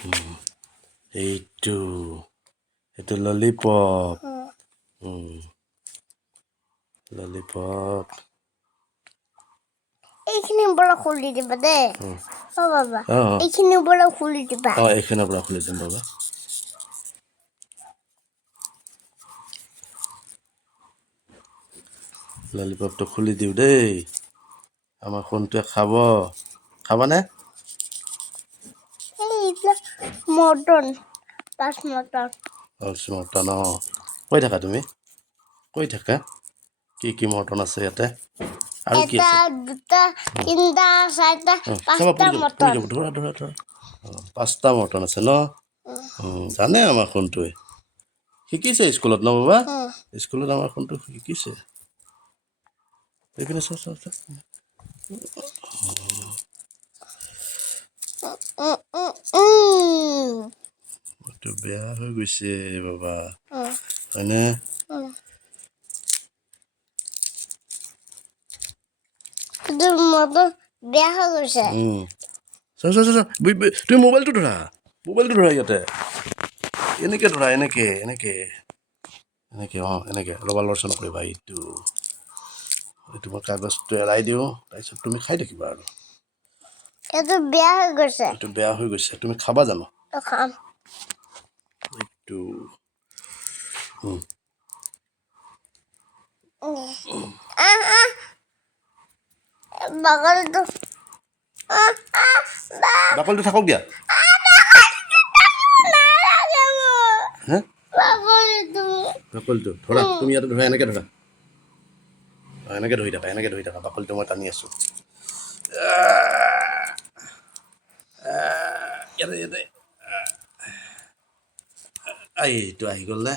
এইটো এইটো lollipop lollipop এইখিনি বড় খুলি দিবা দে ও বাবা এইখিনি বড় খুলি দিবা এইখিনিৰ পৰা খুলি দিম বাবা ললিপপটো খুলি দিওঁ দেই আমাৰ সোণটোৱে খাবনে এইটা মটন পাঁচ মটন মটন কৈ থাকা তুমি কৈ থাকা কি মটন আছে ইয়াতে আৰু কি আছে এটা দুটা তিনটা চাৰিটা পাঁচটা মটন ধৰা পাঁচটা মটন আছে ন জানে আমাৰ সোণটোৱে শিকিছে স্কুলত ন বাবা স্কুলত আমাৰ সোণটো শিকিছে এইপিনে চোৱা এইটো বেয়া হৈ গৈছে বাবা হয়নে মটন বেয়া হৈ গৈছে তুমি মোবাইলটো ধৰা ইয়াতে এনেকে ধৰা এনেকে ৰবা লৰচৰ নকৰিবা এইটো মই কাগজটো এৰাই দিওঁ তাৰপিছত তুমি খাই থাকিবা আৰু এইটো বেয়া হৈ গৈছে এইটো বেয়া হৈ গৈছে তুমি খাবা জানো খাম এইটো বাগলটো বাকলিটো থাকক দিয়া বাকলিটো ধৰা তুমি ইয়াতে ধৰা এনেকে ধৰা এনেকে ধৰি থাকা বাকলিটো মই টানি আছো ইয়াতে এইটো আহি গ'ল নে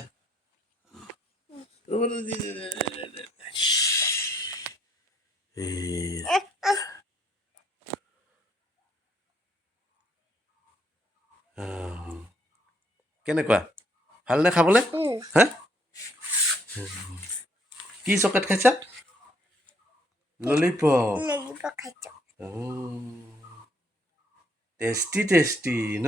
কেনেকুৱা ভালনে খাবলৈ হা কি চকলেট খাইছা ললিপপ টেষ্টি ন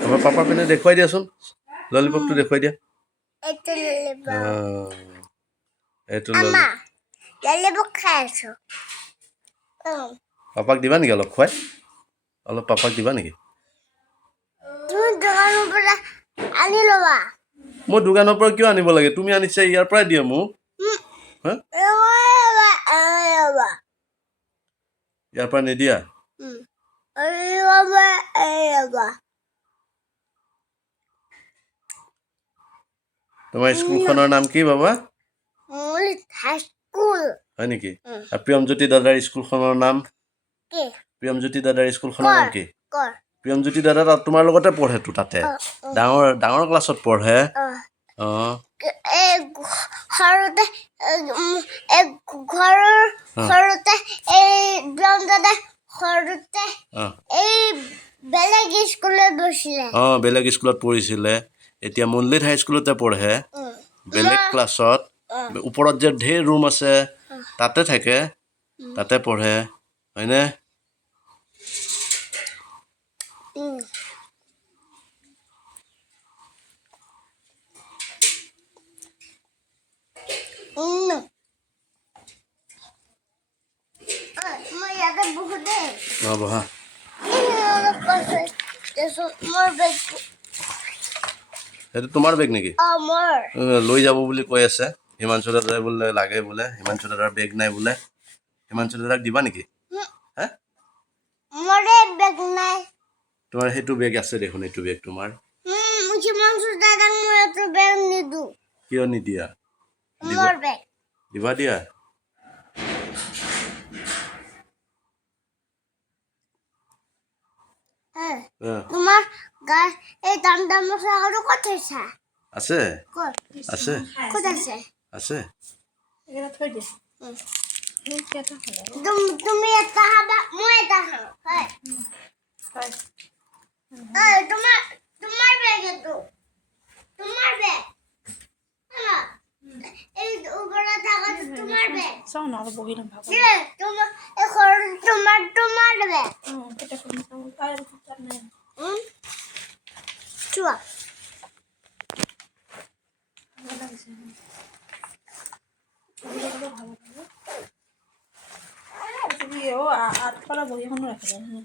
আমাৰ পাপাৰ পিনে দেখুৱাই দিয়াচোন ললিপপটো দেখুৱাই দিয়া এইটো ললিপপ খাই আছো পাপাক দিবা নেকি অলপ খুৱাই পাপাক দিবা নেকি তুমি দোকানৰ পৰা আনি ল'বা মই দোকানৰ পৰা কিয় আনিব লাগে তুমি আনিছা ইয়াৰ পৰাই দিয়া মোক ইয়াৰ পৰা নিদিয়া তোমাৰ স্কুলখনৰ নাম কি বাবা হয় নেকি আৰু প্ৰিয়মজ্যোতি দাদাৰ স্কুলখনৰ নাম প্ৰিয়মজ্যোতি দাদাৰ স্কুলখনৰ নাম কি প্ৰিয়মজ্যোতি দাদা তোমাৰ লগতে পঢ়েতো তাতে ডাঙৰ ক্লাছত পঢ়ে বেলেগ স্কুলত পঢ়িছিলে এতিয়া মল্লিত হাইস্কুলতে পঢ়ে বেলেগ ক্লাছত ওপৰত যে ঢেৰ ৰুম আছে তাতে থাকে তাতে পঢ়ে হয়নে বহা সেইটো তোমাৰ বেগ নেকি লৈ যাব বুলি কৈ আছে হিমাংশু দাদাই বোলে লাগে বোলে হিমাংশু দাদাৰ বেগ নাই বোলে হিমাংশু দাদাক দিবা নেকি তোমাৰ সেইটো বেগ আছে দেখোন এইটো বেগ তোমাৰ কিয় নিদিয়া দিবা দিয়া তোমাৰ গা এই দাম দামৰ চাহটো ক'ত থৈছা আছে ক'ত আছে ক'ত আছে আছে তুমি এটা খাবা মই এটা খাওঁ হয় তোমাৰ তোমাৰ বেগ এইটো তোমাৰ বেগ এই ওপৰত থাকাটো তোমাৰ বেগ চাওঁ না অলপ বহি ল'ম ভাগৰ তোমাৰ এই সৰু তোমাৰ বেগ চোৱা আগফালে বহী এখনো ৰাখিলে